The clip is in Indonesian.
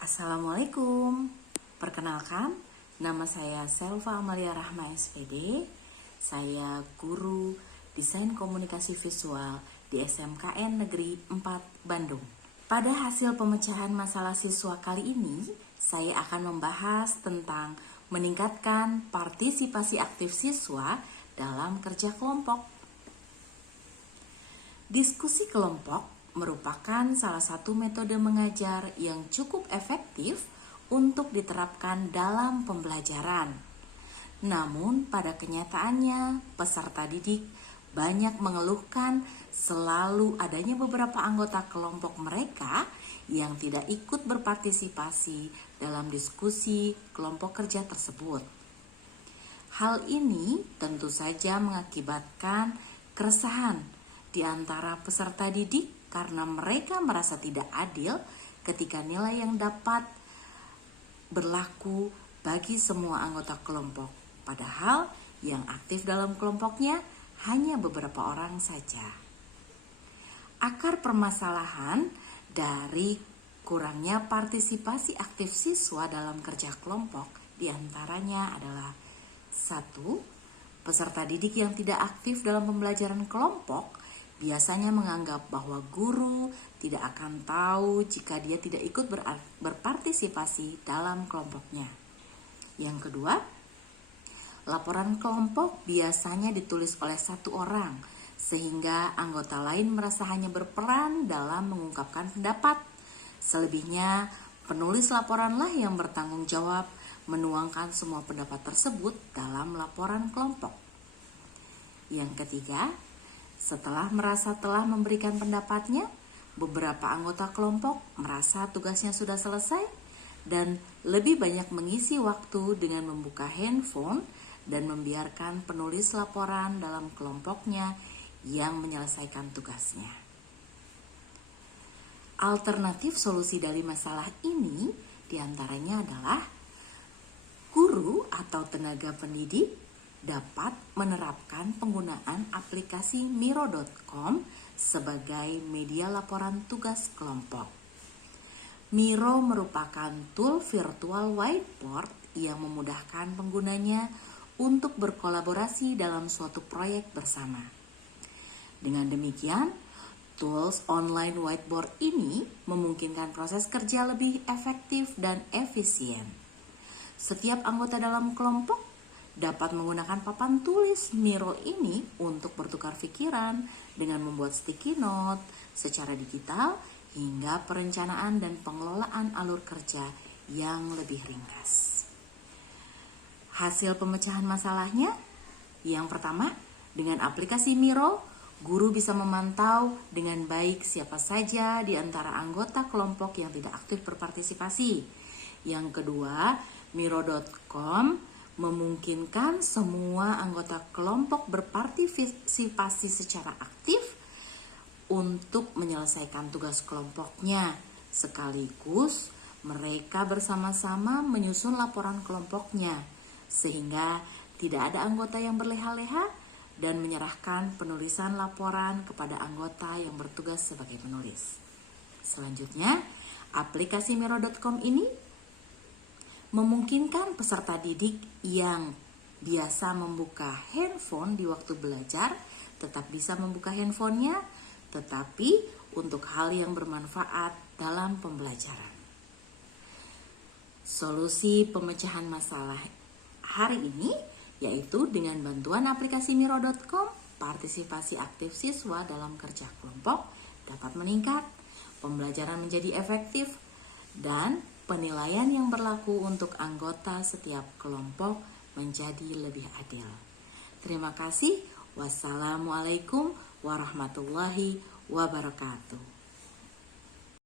Assalamualaikum. Perkenalkan, nama saya Selva Amalia Rahma SPD. Saya guru Desain Komunikasi Visual di SMKN Negeri 4 Bandung. Pada hasil pemecahan masalah siswa kali ini, saya akan membahas tentang meningkatkan partisipasi aktif siswa dalam kerja kelompok. Diskusi kelompok merupakan salah satu metode mengajar yang cukup efektif untuk diterapkan dalam pembelajaran. Namun pada kenyataannya peserta didik banyak mengeluhkan selalu adanya beberapa anggota kelompok mereka yang tidak ikut berpartisipasi dalam diskusi kelompok kerja tersebut. Hal ini tentu saja mengakibatkan keresahan di antara peserta didik karena mereka merasa tidak adil ketika nilai yang dapat berlaku bagi semua anggota kelompok, padahal yang aktif dalam kelompoknya hanya beberapa orang saja. Akar permasalahan dari kurangnya partisipasi aktif siswa dalam kerja kelompok diantaranya adalah 1. Peserta didik yang tidak aktif dalam pembelajaran kelompok biasanya menganggap bahwa guru tidak akan tahu jika dia tidak ikut berpartisipasi dalam kelompoknya. Yang kedua, laporan kelompok biasanya ditulis oleh satu orang, sehingga anggota lain merasa hanya berperan dalam mengungkapkan pendapat. Selebihnya, penulis laporanlah yang bertanggung jawab menuangkan semua pendapat tersebut dalam laporan kelompok. Yang ketiga, setelah merasa telah memberikan pendapatnya, beberapa anggota kelompok merasa tugasnya sudah selesai dan lebih banyak mengisi waktu dengan membuka handphone dan membiarkan penulis laporan dalam kelompoknya yang menyelesaikan tugasnya. Alternatif solusi dari masalah ini diantaranya adalah guru atau tenaga pendidik dapat menerapkan penggunaan aplikasi Miro.com sebagai media laporan tugas kelompok. Miro merupakan tool virtual whiteboard yang memudahkan penggunanya untuk berkolaborasi dalam suatu proyek bersama. Dengan demikian, tools online whiteboard ini memungkinkan proses kerja lebih efektif dan efisien. Setiap anggota dalam kelompok dapat menggunakan papan tulis Miro ini untuk bertukar pikiran dengan membuat sticky note secara digital hingga perencanaan dan pengelolaan alur kerja yang lebih ringkas. Hasil pemecahan masalahnya, yang pertama, dengan aplikasi Miro, guru bisa memantau dengan baik siapa saja di antara anggota kelompok yang tidak aktif berpartisipasi. Yang kedua, Miro.com memungkinkan semua anggota kelompok berpartisipasi secara aktif untuk menyelesaikan tugas kelompoknya. Sekaligus mereka bersama-sama menyusun laporan kelompoknya, sehingga tidak ada anggota yang berleha-leha dan menyerahkan penulisan laporan kepada anggota yang bertugas sebagai penulis. Selanjutnya, aplikasi Miro.com ini memungkinkan peserta didik yang biasa membuka handphone di waktu belajar tetap bisa membuka handphonenya, tetapi untuk hal yang bermanfaat dalam pembelajaran. Solusi pemecahan masalah hari ini yaitu dengan bantuan aplikasi Miro.com, partisipasi aktif siswa dalam kerja kelompok dapat meningkat, pembelajaran menjadi efektif, dan penilaian yang berlaku untuk anggota setiap kelompok menjadi lebih adil. Terima kasih. Wassalamualaikum warahmatullahi wabarakatuh.